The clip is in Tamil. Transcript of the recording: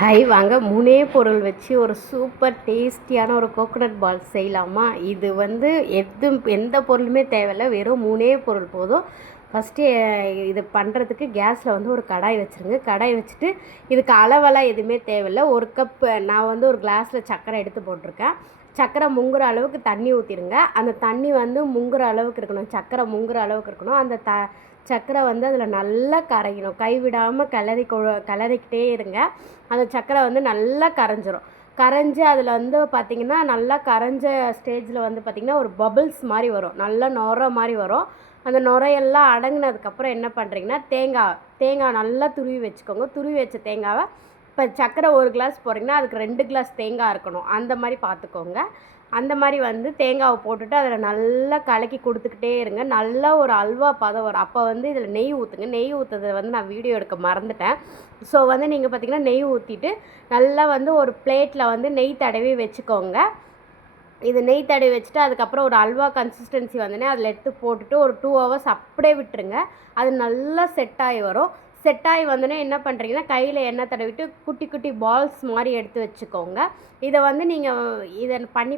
ஹாய் வாங்க 3 பொருள் வச்சு ஒரு சூப்பர் டேஸ்டியான ஒரு கோகோனட் பால்ஸ் செய்யலாமா? இது வந்து எந்த பொருளுமே தேவையில்ல, வெறும் 3 பொருள் போதும். ஃபஸ்ட்டு இது பண்ணுறதுக்கு கேஸில் வந்து ஒரு கடாய் வச்சுருங்க. கடாய் வச்சுட்டு இதுக்கு அளவெல்லாம் எதுவுமே தேவையில்ல. ஒரு கப்பு நான் வந்து ஒரு கிளாஸில் சர்க்கரை எடுத்து போட்டிருக்கேன். சர்க்கரை முங்குற அளவுக்கு தண்ணி ஊற்றிடுங்க. அந்த தண்ணி வந்து முங்குற அளவுக்கு இருக்கணும், சர்க்கரை முங்குற அளவுக்கு இருக்கணும். அந்த சர்க்கரை வந்து அதில் நல்லா கரையணும். கைவிடாமல் கிளறிக்கிட்டே இருங்க. அந்த சர்க்கரை வந்து நல்லா கரைஞ்சிரும். கரைஞ்சி அதில் வந்து பார்த்திங்கன்னா நல்லா கரைஞ்ச ஸ்டேஜில் வந்து பார்த்திங்கன்னா ஒரு பபிள்ஸ் மாதிரி வரும், நல்லா நுரை மாதிரி வரும். அந்த நுரையெல்லாம் அடங்கினதுக்கப்புறம் என்ன பண்ணுறீங்கன்னா தேங்காய் நல்லா துருவி வச்சுக்கோங்க. துருவி வச்ச தேங்காவை இப்போ சர்க்கரை ஒரு கிளாஸ் போடுறீங்கன்னா அதுக்கு 2 கிளாஸ் தேங்காய் இருக்கணும், அந்த மாதிரி பார்த்துக்கோங்க. அந்த மாதிரி வந்து தேங்காவை போட்டுட்டு அதில் நல்லா கலக்கி கொடுத்துக்கிட்டே இருங்க. நல்லா ஒரு அல்வா பதம் வரும். அப்போ வந்து இதில் நெய் ஊற்றுங்க. நெய் ஊற்றுறதை வந்து நான் வீடியோ எடுக்க மறந்துட்டேன். ஸோ வந்து நீங்கள் பார்த்திங்கன்னா நெய் ஊற்றிட்டு நல்லா வந்து ஒரு பிளேட்டில் வந்து நெய் தடவி வச்சுக்கோங்க. இது நெய் தடவி வச்சுட்டு அதுக்கப்புறம் ஒரு அல்வா கன்சிஸ்டன்சி வந்தோடனே அதில் எடுத்து போட்டுட்டு ஒரு 2 ஹவர்ஸ் அப்படியே விட்டுருங்க. அது நல்லா செட் ஆகி வரும். செட் ஆகி வந்தோடனே என்ன பண்ணுறீங்கன்னா கையில் எண்ணெய் தடவிட்டு குட்டி குட்டி பால்ஸ் மாதிரி எடுத்து வச்சுக்கோங்க. இதை வந்து நீங்கள் இதை பண்ணி